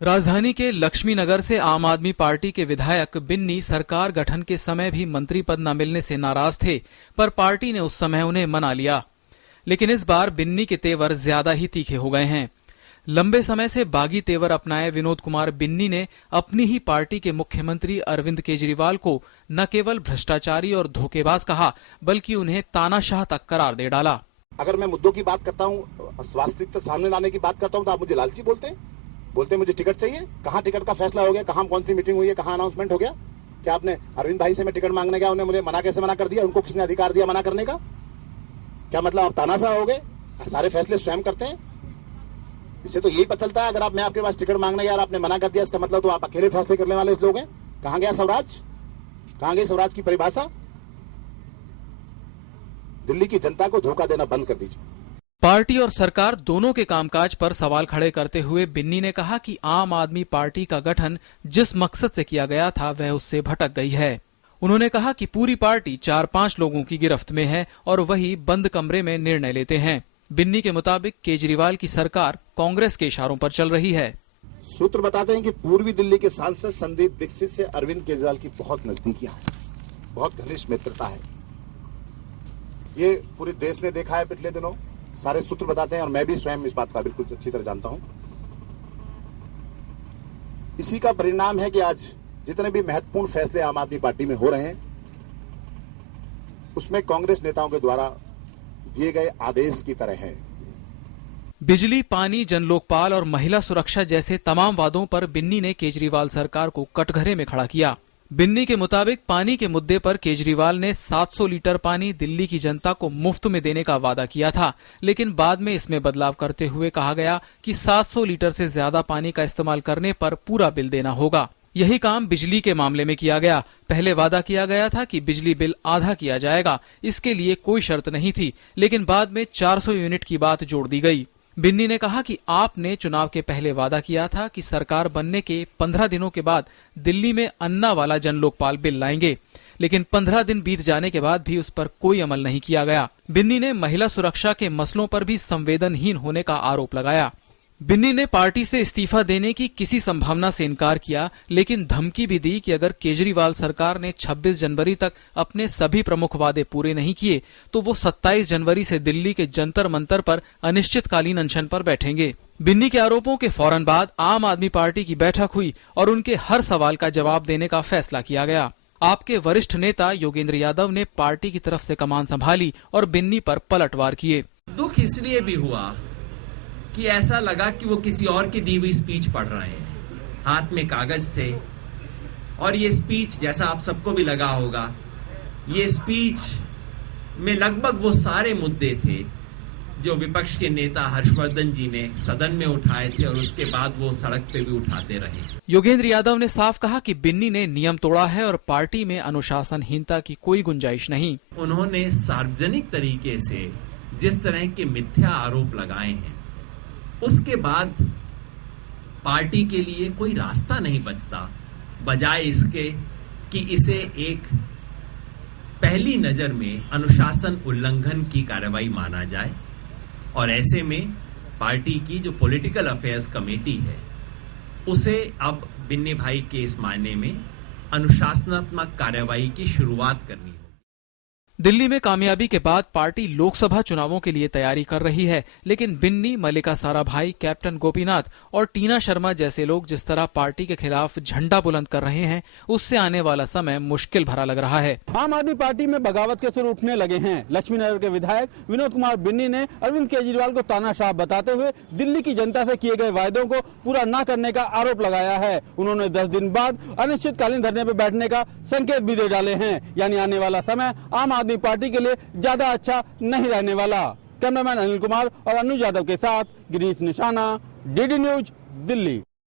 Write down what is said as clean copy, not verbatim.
राजधानी के लक्ष्मी नगर से आम आदमी पार्टी के विधायक बिन्नी सरकार गठन के समय भी मंत्री पद न मिलने से नाराज थे, पर पार्टी ने उस समय उन्हें मना लिया। लेकिन इस बार बिन्नी के तेवर ज्यादा ही तीखे हो गए हैं। लंबे समय से बागी तेवर अपनाए विनोद कुमार बिन्नी ने अपनी ही पार्टी के मुख्यमंत्री अरविंद केजरीवाल को न केवल भ्रष्टाचारी और धोखेबाज कहा, बल्कि उन्हें तानाशाह तक करार दे डाला। अगर मैं मुद्दों की बात करता हूँ, वास्तविकता सामने लाने की बात करता हूँ, तो आप मुझे लालची बोलते मुझे टिकट चाहिए। कहाँ टिकट का फैसला हो गया, कहाँ कौन सी मीटिंग हुई है, कहाँ अनाउंसमेंट हो गया? क्या आपने अरविंद भाई से मैं टिकट मांगने गया, उन्हें मुझे कैसे मना कर दिया? उनको किसने अधिकार दिया मना करने का? क्या मतलब आप तानाशाह हो गए? सारे फैसले स्वयं करते हैं? इससे तो यही पता चलता है, अगर मैं आपके पास टिकट मांगने गया और आपने मना कर दिया, इसका मतलब तो आप अकेले फैसले करने वाले लोग हैं। कहाँ गया स्वराज? कहाँ गई स्वराज की परिभाषा? दिल्ली की जनता को धोखा देना बंद कर दीजिए। पार्टी और सरकार दोनों के कामकाज पर सवाल खड़े करते हुए बिन्नी ने कहा कि आम आदमी पार्टी का गठन जिस मकसद से किया गया था वह उससे भटक गई है। उन्होंने कहा कि पूरी पार्टी 4-5 लोगों की गिरफ्त में है और वही बंद कमरे में निर्णय लेते हैं। बिन्नी के मुताबिक केजरीवाल की सरकार कांग्रेस के इशारों पर चल रही है। सूत्र बताते हैं कि पूर्वी दिल्ली के सांसद संदीप दीक्षित से अरविंद केजरीवाल की बहुत नजदीकियां हैं, बहुत घनिष्ठ मित्रता है। ये पूरे देश ने देखा है पिछले दिनों, सारे सूत्र बताते हैं, और मैं भी स्वयं इस बात का बिल्कुल अच्छी तरह जानता हूं। इसी का परिणाम है कि आज जितने भी महत्वपूर्ण फैसले आम आदमी पार्टी में हो रहे हैं, उसमें कांग्रेस नेताओं के द्वारा दिए गए आदेश की तरह है। बिजली, पानी, जन लोकपाल और महिला सुरक्षा जैसे तमाम वादों पर बिन्नी ने केजरीवाल सरकार को कटघरे में खड़ा किया। बिन्नी के मुताबिक पानी के मुद्दे पर केजरीवाल ने 700 लीटर पानी दिल्ली की जनता को मुफ्त में देने का वादा किया था, लेकिन बाद में इसमें बदलाव करते हुए कहा गया कि 700 लीटर से ज्यादा पानी का इस्तेमाल करने पर पूरा बिल देना होगा। यही काम बिजली के मामले में किया गया। पहले वादा किया गया था कि बिजली बिल आधा किया जाएगा, इसके लिए कोई शर्त नहीं थी, लेकिन बाद में 400 यूनिट की बात जोड़ दी गई। बिन्नी ने कहा कि आपने चुनाव के पहले वादा किया था कि सरकार बनने के 15 दिनों के बाद दिल्ली में अन्ना वाला जन लोकपाल बिल लाएंगे, लेकिन 15 दिन बीत जाने के बाद भी उस पर कोई अमल नहीं किया गया। बिन्नी ने महिला सुरक्षा के मसलों पर भी संवेदनहीन होने का आरोप लगाया। बिन्नी ने पार्टी से इस्तीफा देने की किसी संभावना से इनकार किया, लेकिन धमकी भी दी कि अगर केजरीवाल सरकार ने 26 जनवरी तक अपने सभी प्रमुख वादे पूरे नहीं किए तो वो 27 जनवरी से दिल्ली के जंतर मंतर पर अनिश्चितकालीन अनशन पर बैठेंगे। बिन्नी के आरोपों के फौरन बाद आम आदमी पार्टी की बैठक हुई और उनके हर सवाल का जवाब देने का फैसला किया गया। आपके वरिष्ठ नेता योगेंद्र यादव ने पार्टी की तरफ से कमान संभाली और बिन्नी पर पलटवार किए। दुख इसलिए भी हुआ कि ऐसा लगा कि वो किसी और की दी हुई स्पीच पढ़ रहे हैं। हाथ में कागज थे और ये स्पीच, जैसा आप सबको भी लगा होगा, ये स्पीच में लगभग वो सारे मुद्दे थे जो विपक्ष के नेता हर्षवर्धन जी ने सदन में उठाए थे और उसके बाद वो सड़क पे भी उठाते रहे। योगेंद्र यादव ने साफ कहा कि बिन्नी ने नियम तोड़ा है और पार्टी में अनुशासनहीनता की कोई गुंजाइश नहीं। उन्होंने सार्वजनिक तरीके से जिस तरह के मिथ्या आरोप लगाए हैं, उसके बाद पार्टी के लिए कोई रास्ता नहीं बचता, बजाय इसके कि इसे एक पहली नजर में अनुशासन उल्लंघन की कार्रवाई माना जाए। और ऐसे में पार्टी की जो पॉलिटिकल अफेयर्स कमेटी है, उसे अब बिन्नी भाई के इस मायने में अनुशासनात्मक कार्रवाई की शुरुआत करनी होगी। दिल्ली में कामयाबी के बाद पार्टी लोकसभा चुनावों के लिए तैयारी कर रही है, लेकिन बिन्नी, मल्लिका साराभाई, कैप्टन गोपीनाथ और टीना शर्मा जैसे लोग जिस तरह पार्टी के खिलाफ झंडा बुलंद कर रहे हैं, उससे आने वाला समय मुश्किल भरा लग रहा है। आम आदमी पार्टी में बगावत के सुर उठने लगे हैं। लक्ष्मीनगर के विधायक विनोद कुमार बिन्नी ने अरविंद केजरीवाल को तानाशाह बताते हुए दिल्ली की जनता से किए गए वायदों को पूरा न करने का आरोप लगाया है। उन्होंने 10 दिन बाद अनिश्चितकालीन धरने पर बैठने का संकेत भी दे डाले हैं, यानी आने वाला समय आम आदमी पार्टी के लिए ज्यादा अच्छा नहीं रहने वाला। कैमरामैन अनिल कुमार और अनुज यादव के साथ गिरीश निशाना, डीडी न्यूज, दिल्ली।